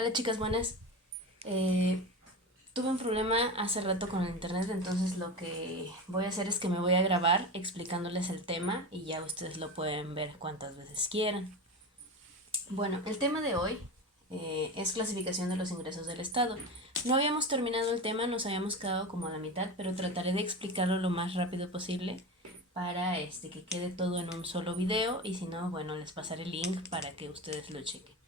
Hola chicas, buenas. Tuve un problema hace rato con el internet, entonces lo que voy a hacer es que me voy a grabar explicándoles el tema y ya ustedes lo pueden ver cuantas veces quieran. Bueno, el tema de hoy es clasificación de los ingresos del Estado. No habíamos terminado el tema, nos habíamos quedado como a la mitad, pero trataré de explicarlo lo más rápido posible para que quede todo en un solo video y si no, bueno, les pasaré el link para que ustedes lo chequen.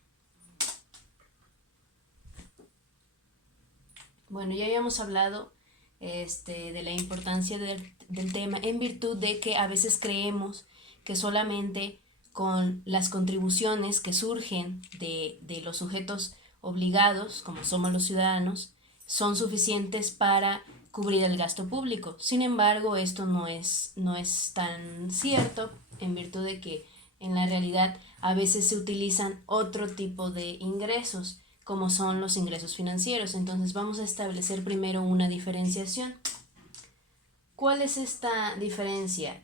Bueno, ya habíamos hablado de la importancia del tema en virtud de que a veces creemos que solamente con las contribuciones que surgen de los sujetos obligados, como somos los ciudadanos, son suficientes para cubrir el gasto público. Sin embargo, esto no es tan cierto en virtud de que en la realidad a veces se utilizan otro tipo de ingresos como son los ingresos financieros. Entonces vamos a establecer primero una diferenciación. ¿Cuál es esta diferencia?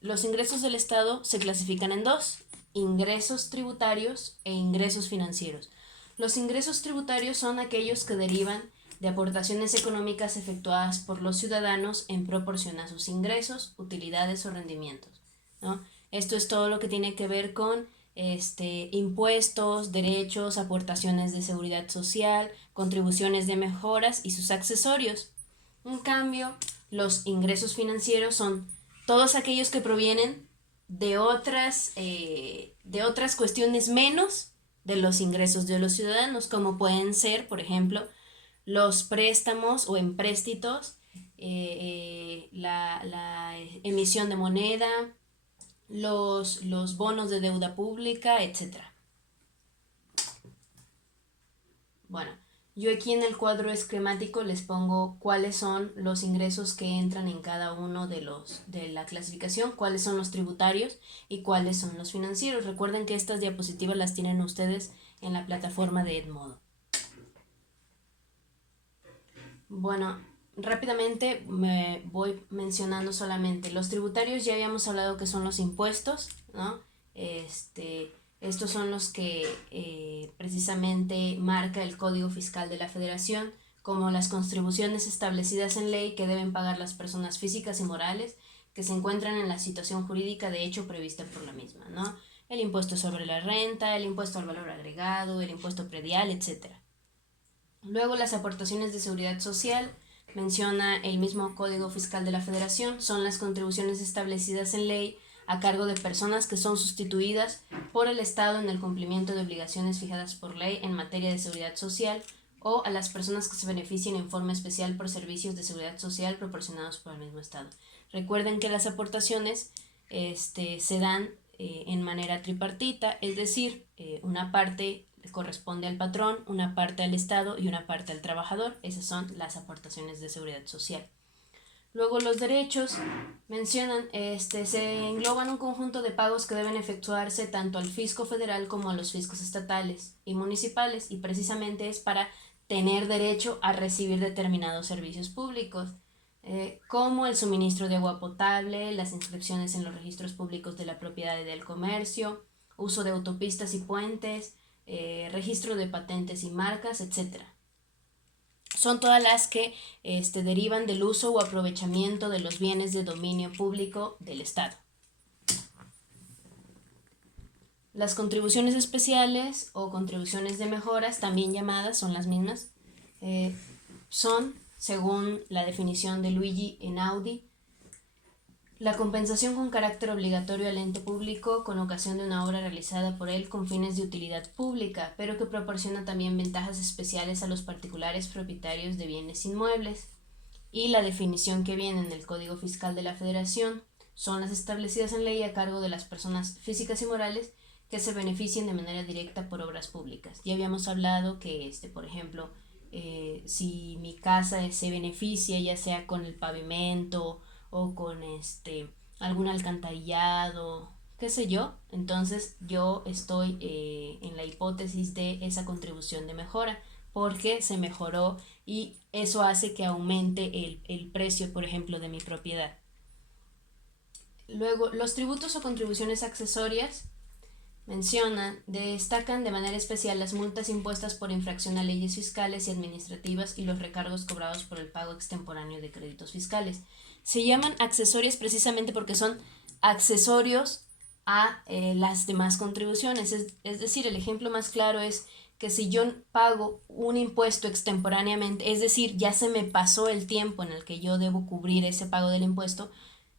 Los ingresos del Estado se clasifican en dos: ingresos tributarios e ingresos financieros. Los ingresos tributarios son aquellos que derivan de aportaciones económicas efectuadas por los ciudadanos en proporción a sus ingresos, utilidades o rendimientos, ¿no? Esto es todo lo que tiene que ver con impuestos, derechos, aportaciones de seguridad social, contribuciones de mejoras y sus accesorios. En cambio, los ingresos financieros son todos aquellos que provienen de otras cuestiones menos de los ingresos de los ciudadanos, como pueden ser, por ejemplo, los préstamos o empréstitos, la emisión de moneda, los bonos de deuda pública, etcétera. Bueno, yo aquí en el cuadro esquemático les pongo cuáles son los ingresos que entran en cada uno de la clasificación, cuáles son los tributarios y cuáles son los financieros. Recuerden que estas diapositivas las tienen ustedes en la plataforma de Edmodo. Bueno, rápidamente me voy mencionando solamente los tributarios. Ya habíamos hablado que son los impuestos, ¿no? Estos son los que precisamente marca el Código Fiscal de la Federación, como las contribuciones establecidas en ley que deben pagar las personas físicas y morales que se encuentran en la situación jurídica de hecho prevista por la misma, ¿no? El impuesto sobre la renta, el impuesto al valor agregado, el impuesto predial, etcétera. Luego, las aportaciones de seguridad social, menciona el mismo Código Fiscal de la Federación, son las contribuciones establecidas en ley a cargo de personas que son sustituidas por el Estado en el cumplimiento de obligaciones fijadas por ley en materia de seguridad social o a las personas que se beneficien en forma especial por servicios de seguridad social proporcionados por el mismo Estado. Recuerden que las aportaciones se dan en manera tripartita, es decir, una parte corresponde al patrón, una parte al Estado y una parte al trabajador. Esas son las aportaciones de seguridad social. Luego los derechos mencionan, se engloban un conjunto de pagos que deben efectuarse tanto al fisco federal como a los fiscos estatales y municipales, y precisamente es para tener derecho a recibir determinados servicios públicos, como el suministro de agua potable, las inscripciones en los registros públicos de la propiedad y del comercio, uso de autopistas y puentes, registro de patentes y marcas, etcétera. Son todas las que derivan del uso o aprovechamiento de los bienes de dominio público del Estado. Las contribuciones especiales o contribuciones de mejoras, también llamadas, son las mismas. Son, según la definición de Luigi Einaudi, la compensación con carácter obligatorio al ente público con ocasión de una obra realizada por él con fines de utilidad pública, pero que proporciona también ventajas especiales a los particulares propietarios de bienes inmuebles. Y la definición que viene en el Código Fiscal de la Federación son las establecidas en ley a cargo de las personas físicas y morales que se beneficien de manera directa por obras públicas. Ya habíamos hablado que, por ejemplo, si mi casa se beneficia ya sea con el pavimento o con algún alcantarillado, qué sé yo, entonces yo estoy en la hipótesis de esa contribución de mejora porque se mejoró y eso hace que aumente el precio, por ejemplo, de mi propiedad. Luego, los tributos o contribuciones accesorias destacan de manera especial las multas impuestas por infracción a leyes fiscales y administrativas y los recargos cobrados por el pago extemporáneo de créditos fiscales. Se llaman accesorios precisamente porque son accesorios a las demás contribuciones. Es decir, el ejemplo más claro es que si yo pago un impuesto extemporáneamente, es decir, ya se me pasó el tiempo en el que yo debo cubrir ese pago del impuesto,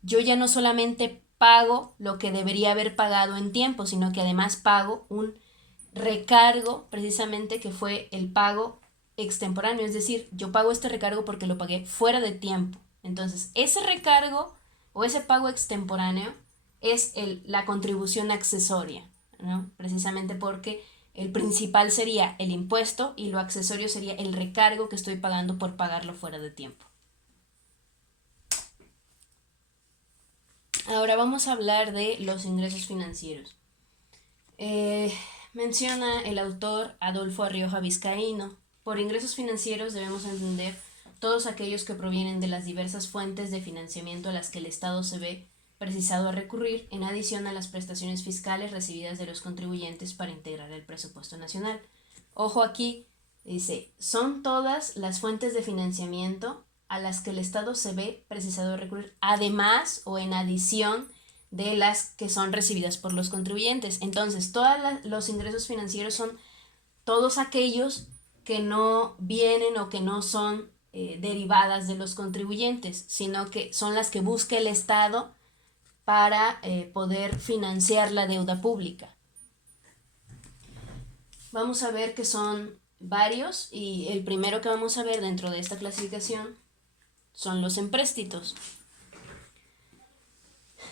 yo ya no solamente pago lo que debería haber pagado en tiempo, sino que además pago un recargo precisamente que fue el pago extemporáneo, es decir, yo pago este recargo porque lo pagué fuera de tiempo. Entonces, ese recargo o ese pago extemporáneo es la contribución accesoria, ¿no? Precisamente porque el principal sería el impuesto y lo accesorio sería el recargo que estoy pagando por pagarlo fuera de tiempo. Ahora vamos a hablar de los ingresos financieros. Menciona el autor Adolfo Arrioja Vizcaíno: por ingresos financieros debemos entender todos aquellos que provienen de las diversas fuentes de financiamiento a las que el Estado se ve precisado a recurrir, en adición a las prestaciones fiscales recibidas de los contribuyentes para integrar el presupuesto nacional. Ojo aquí, dice, son todas las fuentes de financiamiento a las que el Estado se ve precisado a recurrir, además o en adición de las que son recibidas por los contribuyentes. Entonces, todos los ingresos financieros son todos aquellos que no vienen o que no son derivadas de los contribuyentes, sino que son las que busca el Estado para poder financiar la deuda pública. Vamos a ver que son varios y el primero que vamos a ver dentro de esta clasificación son los empréstitos.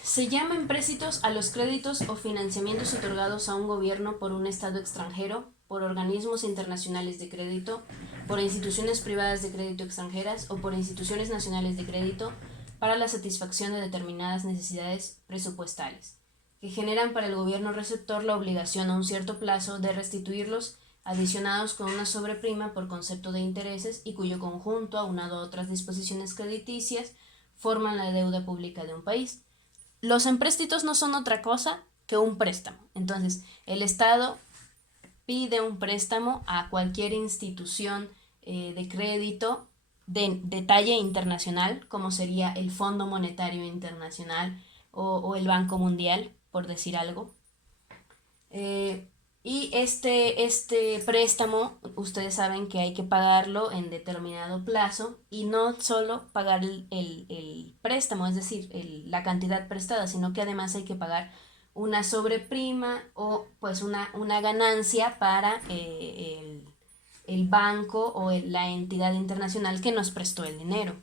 Se llama empréstitos a los créditos o financiamientos otorgados a un gobierno por un Estado extranjero, por organismos internacionales de crédito, por instituciones privadas de crédito extranjeras o por instituciones nacionales de crédito para la satisfacción de determinadas necesidades presupuestales, que generan para el gobierno receptor la obligación a un cierto plazo de restituirlos, adicionados con una sobreprima por concepto de intereses y cuyo conjunto, aunado a otras disposiciones crediticias, forman la deuda pública de un país. Los empréstitos no son otra cosa que un préstamo. Entonces, el Estado pide un préstamo a cualquier institución de crédito de talla internacional, como sería el Fondo Monetario Internacional o el Banco Mundial, por decir algo. Y este préstamo, ustedes saben que hay que pagarlo en determinado plazo y no solo pagar el préstamo, es decir, la cantidad prestada, sino que además hay que pagar una sobreprima o pues una ganancia para el banco o la entidad internacional que nos prestó el dinero.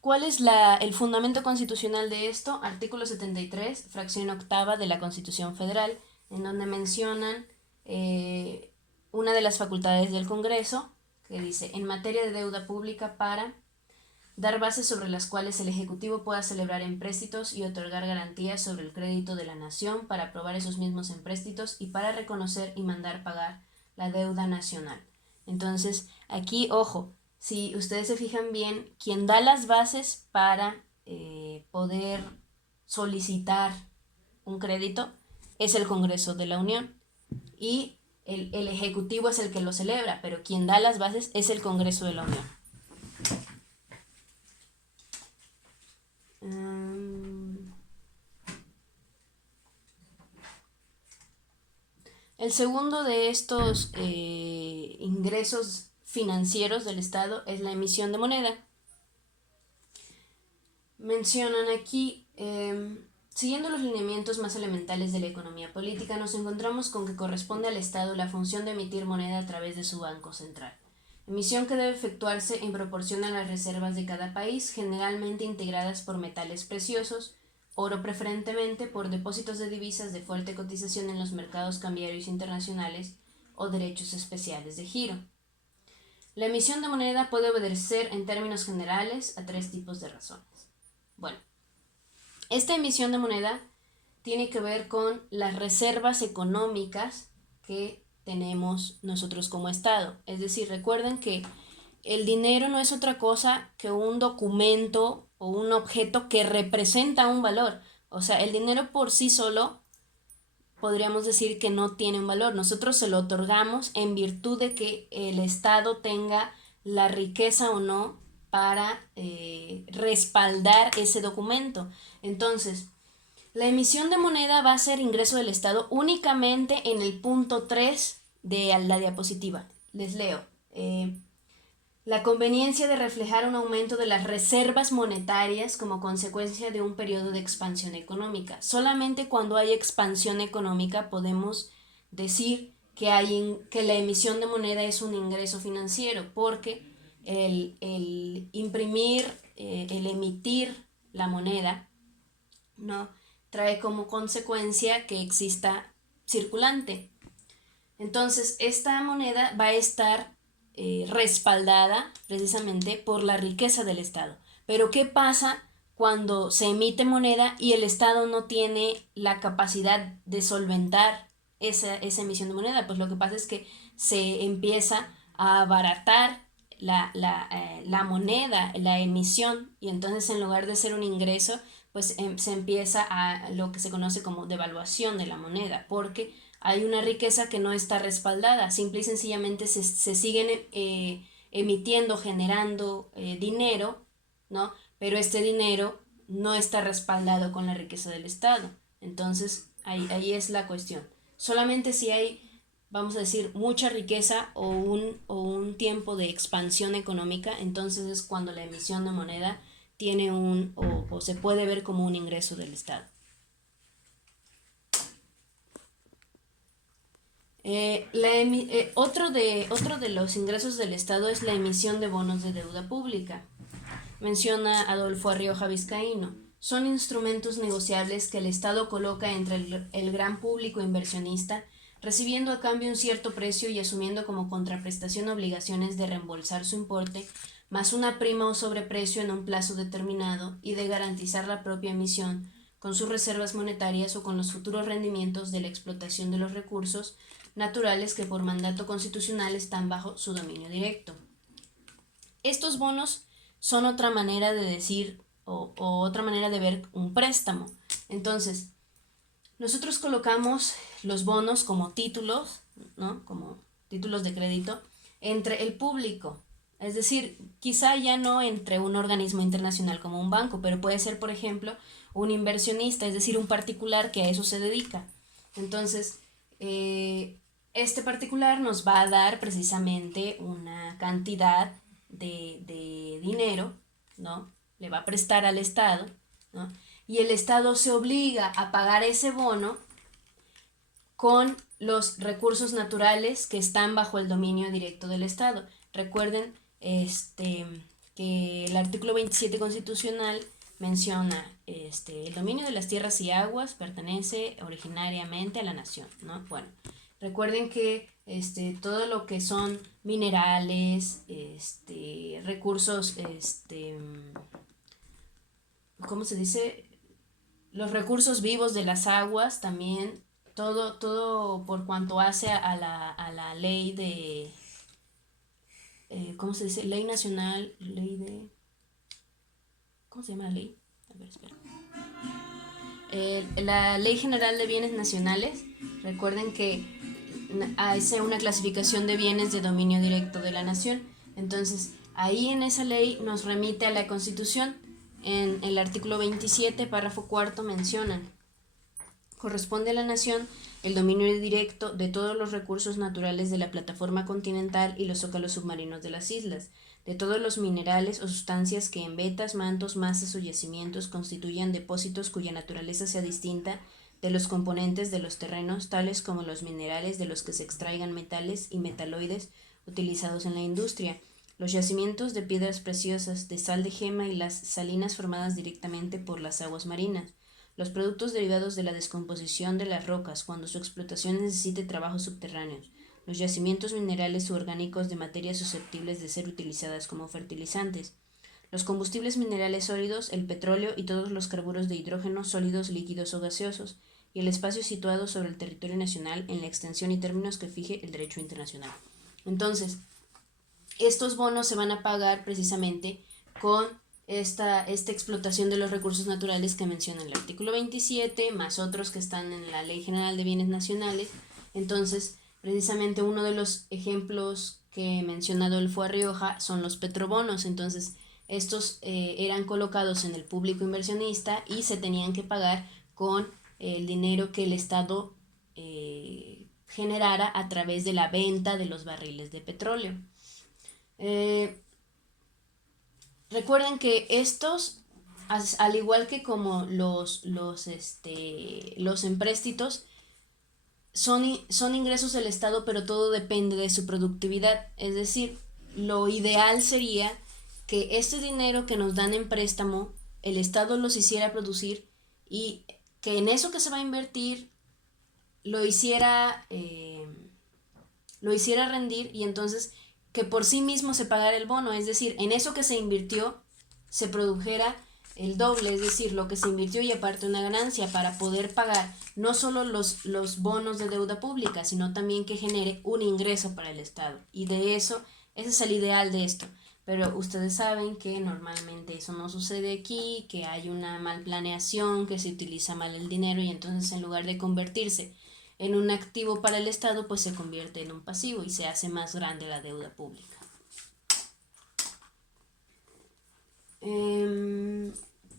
¿Cuál es el fundamento constitucional de esto? Artículo 73, fracción octava de la Constitución Federal, en donde mencionan una de las facultades del Congreso, que dice, en materia de deuda pública para dar bases sobre las cuales el Ejecutivo pueda celebrar empréstitos y otorgar garantías sobre el crédito de la nación para aprobar esos mismos empréstitos y para reconocer y mandar pagar la deuda nacional. Entonces, aquí, ojo, si ustedes se fijan bien, quien da las bases para poder solicitar un crédito es el Congreso de la Unión y el Ejecutivo es el que lo celebra, pero quien da las bases es el Congreso de la Unión. El segundo de estos ingresos financieros del Estado es la emisión de moneda. Mencionan aquí, siguiendo los lineamientos más elementales de la economía política, nos encontramos con que corresponde al Estado la función de emitir moneda a través de su Banco Central. Emisión que debe efectuarse en proporción a las reservas de cada país, generalmente integradas por metales preciosos, oro preferentemente, por depósitos de divisas de fuerte cotización en los mercados cambiarios internacionales o derechos especiales de giro. La emisión de moneda puede obedecer en términos generales a tres tipos de razones. Bueno, esta emisión de moneda tiene que ver con las reservas económicas que tenemos nosotros como Estado. Es decir, recuerden que el dinero no es otra cosa que un documento o un objeto que representa un valor. O sea, el dinero por sí solo podríamos decir que no tiene un valor. Nosotros se lo otorgamos en virtud de que el Estado tenga la riqueza o no para respaldar ese documento. Entonces, la emisión de moneda va a ser ingreso del Estado únicamente en el punto 3 de la diapositiva. Les leo. La conveniencia de reflejar un aumento de las reservas monetarias como consecuencia de un periodo de expansión económica. Solamente cuando hay expansión económica podemos decir que la emisión de moneda es un ingreso financiero, porque el imprimir, el emitir la moneda, ¿no?, trae como consecuencia que exista circulante. Entonces, esta moneda va a estar respaldada precisamente por la riqueza del Estado. Pero ¿qué pasa cuando se emite moneda y el Estado no tiene la capacidad de solventar esa emisión de moneda? Pues lo que pasa es que se empieza a abaratar la moneda, la emisión, y entonces en lugar de ser un ingreso, pues se empieza a lo que se conoce como devaluación de la moneda, porque hay una riqueza que no está respaldada, simple y sencillamente se siguen emitiendo, generando dinero, ¿no? Pero este dinero no está respaldado con la riqueza del Estado. Entonces, ahí es la cuestión. Solamente si hay, vamos a decir, mucha riqueza o un tiempo de expansión económica, entonces es cuando la emisión de moneda tiene o se puede ver como un ingreso del Estado. Otro de los ingresos del Estado es la emisión de bonos de deuda pública. Menciona Adolfo Arrioja Vizcaíno. Son instrumentos negociables que el Estado coloca entre el gran público inversionista, recibiendo a cambio un cierto precio y asumiendo como contraprestación obligaciones de reembolsar su importe, más una prima o sobreprecio en un plazo determinado, y de garantizar la propia emisión con sus reservas monetarias o con los futuros rendimientos de la explotación de los recursos naturales que por mandato constitucional están bajo su dominio directo. Estos bonos son otra manera de decir o otra manera de ver un préstamo. Entonces, nosotros colocamos los bonos como títulos, ¿no?, como títulos de crédito entre el público. Es decir, quizá ya no entre un organismo internacional como un banco, pero puede ser, por ejemplo, un inversionista, es decir, un particular que a eso se dedica. Entonces, este particular nos va a dar precisamente una cantidad de dinero, ¿no? Le va a prestar al Estado, ¿no? Y el Estado se obliga a pagar ese bono con los recursos naturales que están bajo el dominio directo del Estado. Recuerden que el artículo 27 constitucional menciona el dominio de las tierras y aguas pertenece originariamente a la nación, ¿no? Bueno, recuerden que todo lo que son minerales, recursos, ¿cómo se dice? Los recursos vivos de las aguas también, todo por cuanto hace a la ley de, ¿cómo se dice? Ley nacional, ley de... ¿Cómo se llama la ley? A ver, espera. La Ley General de Bienes Nacionales, recuerden que hace una clasificación de bienes de dominio directo de la nación. Entonces, ahí en esa ley nos remite a la Constitución. En el artículo 27, párrafo cuarto, mencionan: corresponde a la nación el dominio directo de todos los recursos naturales de la plataforma continental y los zócalos submarinos de las islas, de todos los minerales o sustancias que en vetas, mantos, masas o yacimientos constituyan depósitos cuya naturaleza sea distinta de los componentes de los terrenos, tales como los minerales de los que se extraigan metales y metaloides utilizados en la industria, los yacimientos de piedras preciosas, de sal de gema y las salinas formadas directamente por las aguas marinas, los productos derivados de la descomposición de las rocas cuando su explotación necesite trabajos subterráneos, los yacimientos minerales u orgánicos de materias susceptibles de ser utilizadas como fertilizantes, los combustibles minerales sólidos, el petróleo y todos los carburos de hidrógeno sólidos, líquidos o gaseosos, y el espacio situado sobre el territorio nacional en la extensión y términos que fije el derecho internacional. Entonces, estos bonos se van a pagar precisamente con esta explotación de los recursos naturales que menciona el artículo 27, más otros que están en la Ley General de Bienes Nacionales. Entonces, precisamente uno de los ejemplos que menciona Adolfo Arrioja son los petrobonos. Entonces, estos eran colocados en el público inversionista y se tenían que pagar con el dinero que el Estado generara a través de la venta de los barriles de petróleo. Recuerden que estos, al igual que como los empréstitos, son ingresos del Estado, pero todo depende de su productividad. Es decir, lo ideal sería que este dinero que nos dan en préstamo, el Estado los hiciera producir y que en eso que se va a invertir lo hiciera rendir, y entonces que por sí mismo se pagara el bono. Es decir, en eso que se invirtió se produjera el doble, es decir, lo que se invirtió y aparte una ganancia, para poder pagar no solo los bonos de deuda pública, sino también que genere un ingreso para el Estado. Y de eso, ese es el ideal de esto. Pero ustedes saben que normalmente eso no sucede aquí, que hay una mal planeación, que se utiliza mal el dinero y entonces en lugar de convertirse en un activo para el Estado, pues se convierte en un pasivo y se hace más grande la deuda pública.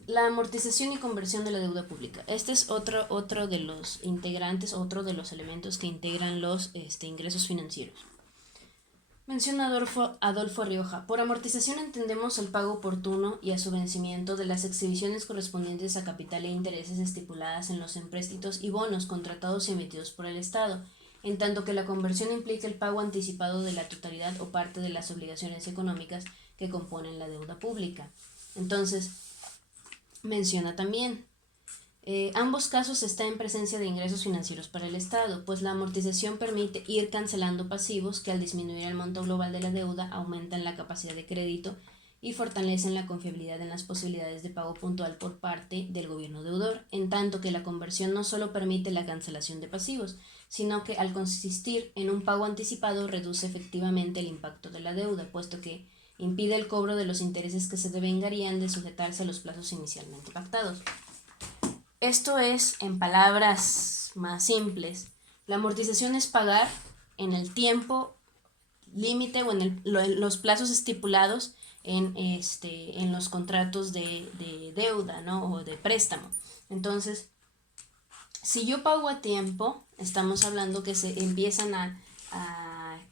La amortización y conversión de la deuda pública. Este es otro de los integrantes, otro de los elementos que integran los ingresos financieros. Menciona Adolfo Rioja. Por amortización entendemos el pago oportuno y a su vencimiento de las exhibiciones correspondientes a capital e intereses estipuladas en los empréstitos y bonos contratados y emitidos por el Estado, en tanto que la conversión implica el pago anticipado de la totalidad o parte de las obligaciones económicas que componen la deuda pública. Entonces, menciona también, ambos casos está en presencia de ingresos financieros para el Estado, pues la amortización permite ir cancelando pasivos que al disminuir el monto global de la deuda aumentan la capacidad de crédito y fortalecen la confiabilidad en las posibilidades de pago puntual por parte del gobierno deudor, en tanto que la conversión no solo permite la cancelación de pasivos, sino que al consistir en un pago anticipado reduce efectivamente el impacto de la deuda, puesto que impide el cobro de los intereses que se devengarían de sujetarse a los plazos inicialmente pactados. Esto es, en palabras más simples, la amortización es pagar en el tiempo límite o en los plazos estipulados en los contratos de deuda, ¿no? O de préstamo. Entonces, si yo pago a tiempo, estamos hablando que se empiezan a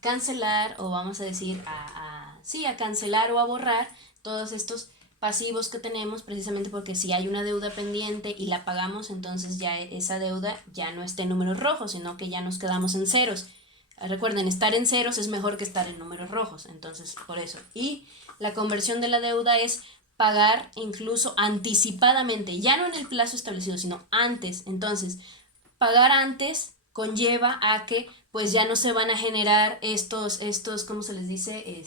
cancelar, o vamos a decir a cancelar o a borrar todos estos pasivos que tenemos, precisamente porque si hay una deuda pendiente y la pagamos, entonces ya esa deuda ya no está en números rojos, sino que ya nos quedamos en ceros. Recuerden, estar en ceros es mejor que estar en números rojos, entonces por eso. Y la conversión de la deuda es pagar incluso anticipadamente, ya no en el plazo establecido, sino antes. Entonces, pagar antes conlleva a que pues ya no se van a generar estos ¿cómo se les dice?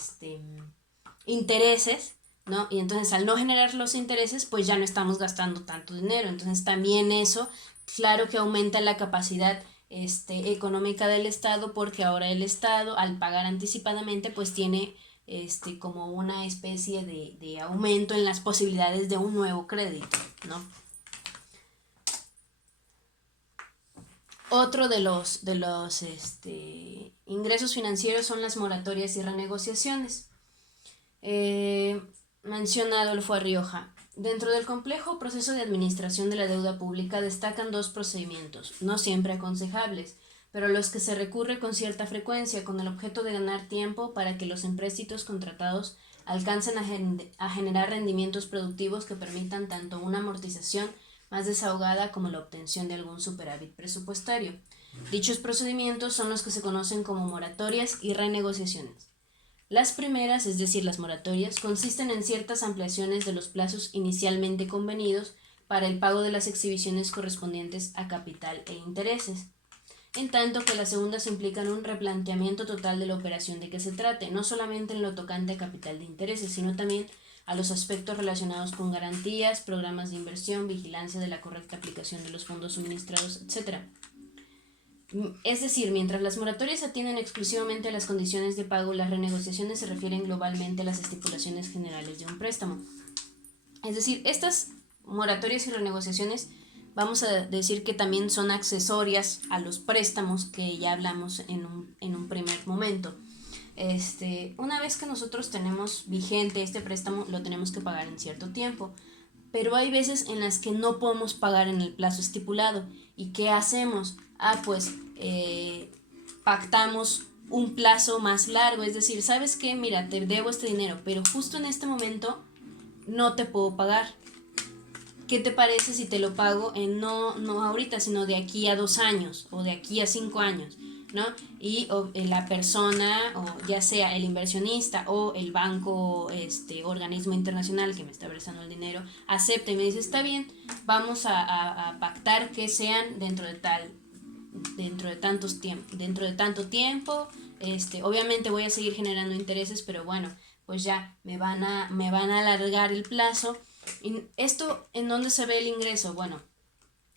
Intereses, ¿no? Y entonces al no generar los intereses, pues ya no estamos gastando tanto dinero. Entonces también eso, claro que aumenta la capacidad económica del Estado, porque ahora el Estado, al pagar anticipadamente, pues tiene como una especie de aumento en las posibilidades de un nuevo crédito, ¿no? Otro de los ingresos financieros son las moratorias y renegociaciones. Menciona Adolfo Arrioja. Dentro del complejo proceso de administración de la deuda pública destacan dos procedimientos, no siempre aconsejables, pero a los que se recurre con cierta frecuencia con el objeto de ganar tiempo para que los empréstitos contratados alcancen a generar rendimientos productivos que permitan tanto una amortización más desahogada como la obtención de algún superávit presupuestario. Dichos procedimientos son los que se conocen como moratorias y renegociaciones. Las primeras, es decir, las moratorias, consisten en ciertas ampliaciones de los plazos inicialmente convenidos para el pago de las exhibiciones correspondientes a capital e intereses, en tanto que las segundas implican un replanteamiento total de la operación de que se trate, no solamente en lo tocante a capital de intereses, sino también a los aspectos relacionados con garantías, programas de inversión, vigilancia de la correcta aplicación de los fondos suministrados, etc. Es decir, mientras las moratorias atienden exclusivamente a las condiciones de pago, las renegociaciones se refieren globalmente a las estipulaciones generales de un préstamo. Es decir, estas moratorias y renegociaciones, vamos a decir que también son accesorias a los préstamos que ya hablamos en un primer momento. Una vez que nosotros tenemos vigente este préstamo, lo tenemos que pagar en cierto tiempo, pero hay veces en las que no podemos pagar en el plazo estipulado. ¿Y qué hacemos? Pues pactamos un plazo más largo, es decir, ¿sabes qué? Mira, te debo este dinero, pero justo en este momento no te puedo pagar. ¿Qué te parece si te lo pago no ahorita, sino de aquí a 2 años o de aquí a 5 años? ¿No? Y la persona, o ya sea el inversionista o el banco, organismo internacional que me está prestando el dinero, acepta y me dice, está bien, vamos a pactar que sean dentro de tanto tiempo, obviamente voy a seguir generando intereses, pero bueno, pues ya me van a alargar el plazo. ¿Y esto en dónde se ve el ingreso? Bueno,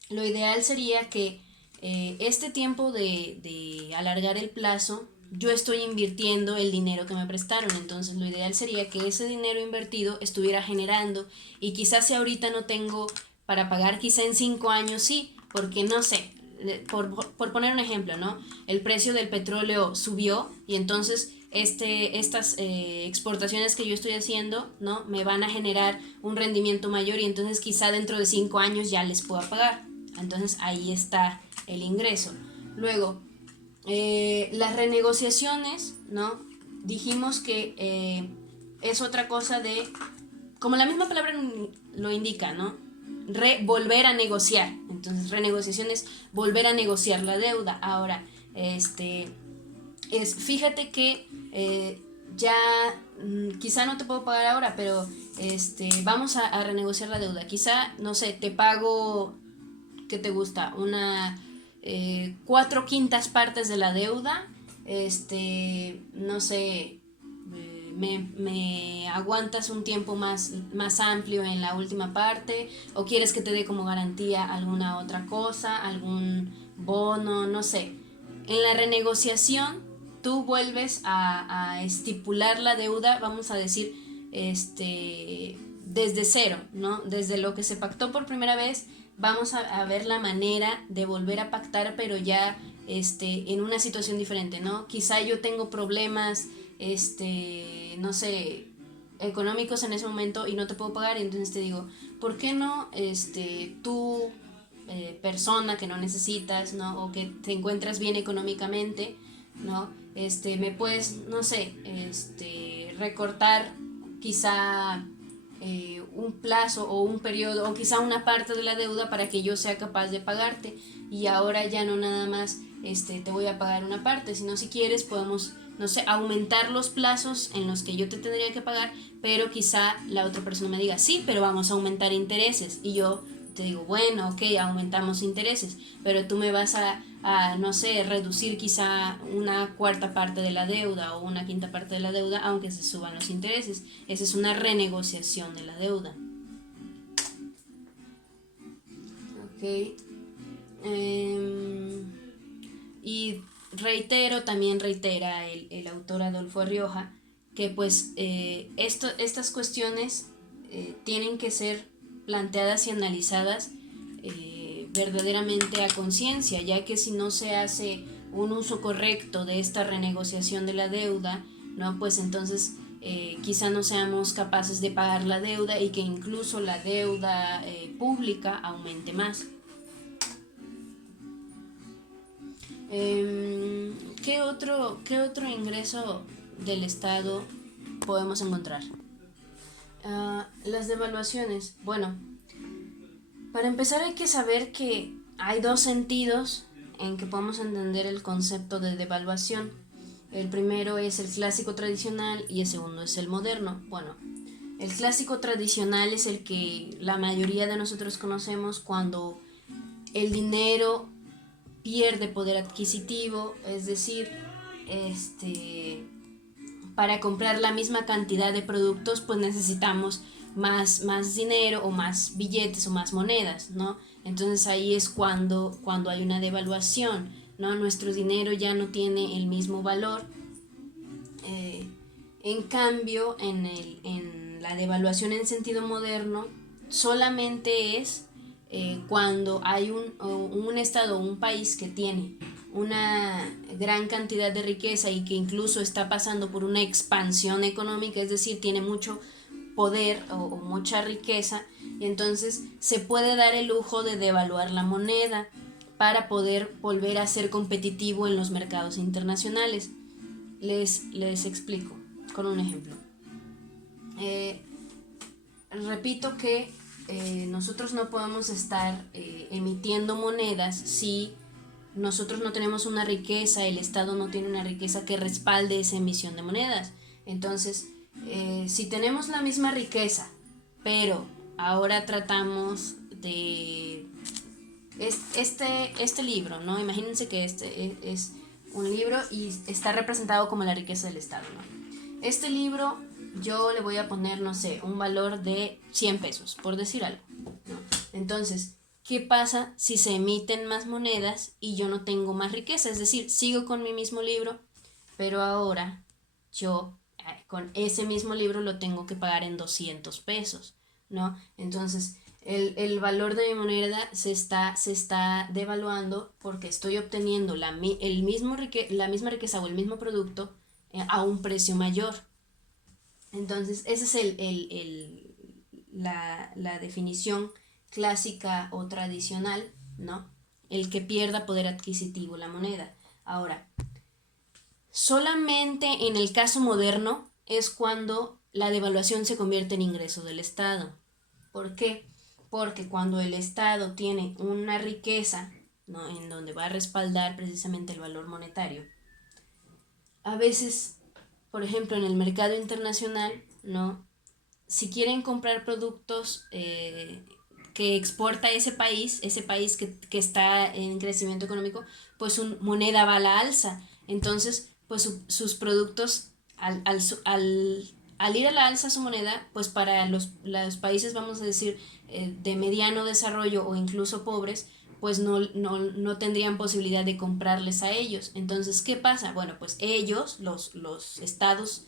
lo ideal sería que este tiempo de alargar el plazo, yo estoy invirtiendo el dinero que me prestaron, entonces lo ideal sería que ese dinero invertido estuviera generando, y quizás si ahorita no tengo para pagar, quizá en 5 años sí, porque no sé, por poner un ejemplo, ¿no? El precio del petróleo subió y entonces estas exportaciones que yo estoy haciendo, ¿no? Me van a generar un rendimiento mayor, y entonces quizá dentro de 5 años ya les pueda pagar. Entonces ahí está el ingreso. Luego, las renegociaciones, ¿no? Dijimos que es otra cosa de, como la misma palabra lo indica, ¿no? Volver a negociar. Entonces, renegociación es volver a negociar la deuda. Ahora, fíjate que ya quizá no te puedo pagar ahora, pero vamos a renegociar la deuda. Quizá, no sé, te pago, ¿qué te gusta? 4/5 partes de la deuda. No sé, me aguantas un tiempo más amplio en la última parte, o quieres que te dé como garantía alguna otra cosa, algún bono, no sé. En la renegociación tú vuelves a estipular la deuda, vamos a decir, desde cero, ¿no? Desde lo que se pactó por primera vez, vamos a ver la manera de volver a pactar, pero ya en una situación diferente, ¿no? Quizá yo tengo problemas, no sé, económicos en ese momento y no te puedo pagar, y entonces te digo, ¿por qué no tú, persona que no necesitas, ¿no? O que te encuentras bien económicamente, ¿no? Me puedes, no sé, recortar quizá un plazo o un periodo, o quizá una parte de la deuda, para que yo sea capaz de pagarte, y ahora ya no nada más te voy a pagar una parte, sino si quieres podemos, no sé, aumentar los plazos en los que yo te tendría que pagar, pero quizá la otra persona me diga, sí, pero vamos a aumentar intereses, y yo te digo, bueno, ok, aumentamos intereses, pero tú me vas no sé, reducir quizá 1/4 parte de la deuda o 1/5 parte de la deuda, aunque se suban los intereses. Esa es una renegociación de la deuda. Ok. Y también reitera el autor Adolfo Rioja, que pues estas cuestiones tienen que ser planteadas y analizadas verdaderamente a conciencia, ya que si no se hace un uso correcto de esta renegociación de la deuda, ¿no? Pues entonces quizá no seamos capaces de pagar la deuda, y que incluso la deuda pública aumente más. ¿Qué otro ingreso del Estado podemos encontrar? Las devaluaciones. Bueno, para empezar hay que saber que hay dos sentidos en que podemos entender el concepto de devaluación. El primero es el clásico tradicional y el segundo es el moderno. Bueno, el clásico tradicional es el que la mayoría de nosotros conocemos, cuando el dinero pierde poder adquisitivo, es decir, para comprar la misma cantidad de productos pues necesitamos más dinero, o más billetes, o más monedas, ¿no? Entonces ahí es cuando hay una devaluación, ¿no? Nuestro dinero ya no tiene el mismo valor. En cambio, en la devaluación en sentido moderno, solamente es cuando hay un estado o un país que tiene una gran cantidad de riqueza y que incluso está pasando por una expansión económica, es decir, tiene mucho poder o mucha riqueza, y entonces se puede dar el lujo de devaluar la moneda para poder volver a ser competitivo en los mercados internacionales. Les explico con un ejemplo. Eh, Repito que nosotros no podemos estar emitiendo monedas si nosotros no tenemos una riqueza, el Estado no tiene una riqueza que respalde esa emisión de monedas. Entonces, si tenemos la misma riqueza, pero ahora tratamos de este libro, ¿no? Imagínense que este es un libro y está representado como la riqueza del Estado, ¿no? Este libro yo le voy a poner, no sé, un valor de 100 pesos, por decir algo, ¿no? Entonces, ¿qué pasa si se emiten más monedas y yo no tengo más riqueza? Es decir, sigo con mi mismo libro, pero ahora yo con ese mismo libro lo tengo que pagar en 200 pesos, ¿no? Entonces, el valor de mi moneda se está devaluando porque estoy obteniendo la misma riqueza o el mismo producto a un precio mayor. Entonces, esa es la definición clásica o tradicional, ¿no? El que pierda poder adquisitivo la moneda. Ahora, solamente en el caso moderno es cuando la devaluación se convierte en ingreso del Estado. ¿Por qué? Porque cuando el Estado tiene una riqueza, ¿no?, en donde va a respaldar precisamente el valor monetario, a veces, por ejemplo, en el mercado internacional, ¿no?, si quieren comprar productos que exporta ese país que está en crecimiento económico, pues su moneda va a la alza. Entonces, pues sus productos, al ir a la alza su moneda, pues para los países, vamos a decir, de mediano desarrollo o incluso pobres, pues no tendrían posibilidad de comprarles a ellos. Entonces, ¿qué pasa? Bueno, pues ellos, los estados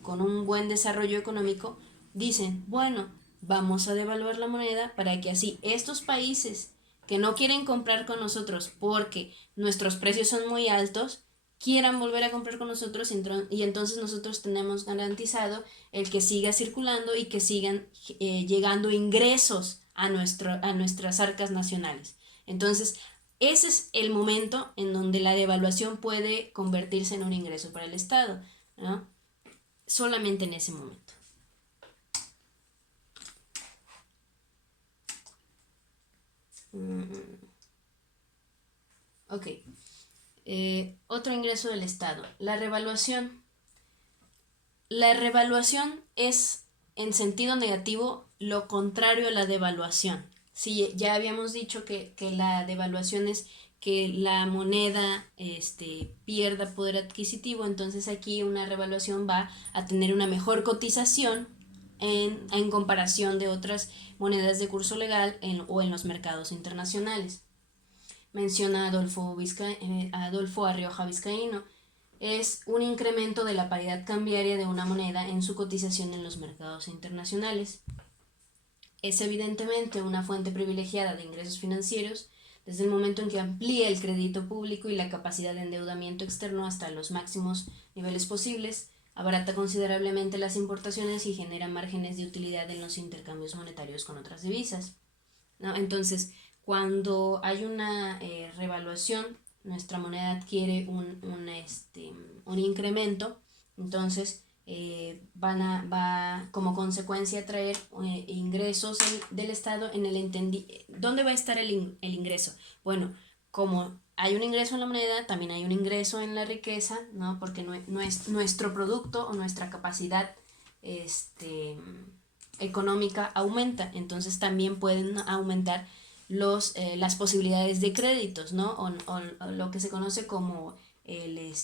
con un buen desarrollo económico, dicen, bueno, vamos a devaluar la moneda para que así estos países que no quieren comprar con nosotros porque nuestros precios son muy altos, quieran volver a comprar con nosotros, y entonces nosotros tenemos garantizado el que siga circulando y que sigan llegando ingresos a nuestras arcas nacionales. Entonces, ese es el momento en donde la devaluación puede convertirse en un ingreso para el Estado, ¿no? Solamente en ese momento. Ok. Otro ingreso del Estado. La revaluación. La revaluación es, en sentido negativo, lo contrario a la devaluación. Sí, ya habíamos dicho que la devaluación es que la moneda pierda poder adquisitivo, entonces aquí una revaluación va a tener una mejor cotización en comparación de otras monedas de curso legal o en los mercados internacionales. Menciona Adolfo Arrioja Vizcaíno. Es un incremento de la paridad cambiaria de una moneda en su cotización en los mercados internacionales. Es evidentemente una fuente privilegiada de ingresos financieros desde el momento en que amplía el crédito público y la capacidad de endeudamiento externo hasta los máximos niveles posibles, abarata considerablemente las importaciones y genera márgenes de utilidad en los intercambios monetarios con otras divisas, ¿no? Entonces, cuando hay una revaluación, nuestra moneda adquiere un incremento, entonces va como consecuencia a traer ingresos del Estado en ¿Dónde va a estar el ingreso? Bueno, como hay un ingreso en la moneda, también hay un ingreso en la riqueza, ¿no? Porque no es nuestro producto o nuestra capacidad económica aumenta, entonces también pueden aumentar las posibilidades de créditos, ¿no? O lo que se conoce como el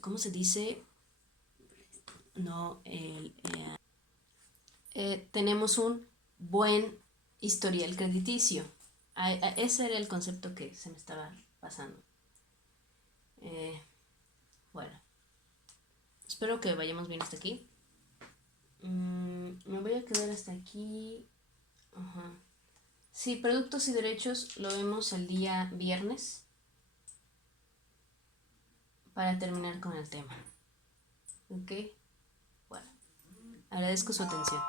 ¿cómo se dice? No, tenemos un buen historial crediticio. Ese era el concepto que se me estaba pasando. Bueno, espero que vayamos bien hasta aquí. Me voy a quedar hasta aquí. Ajá. Sí, productos y derechos lo vemos el día viernes para terminar con el tema. ¿Ok? Bueno, agradezco su atención.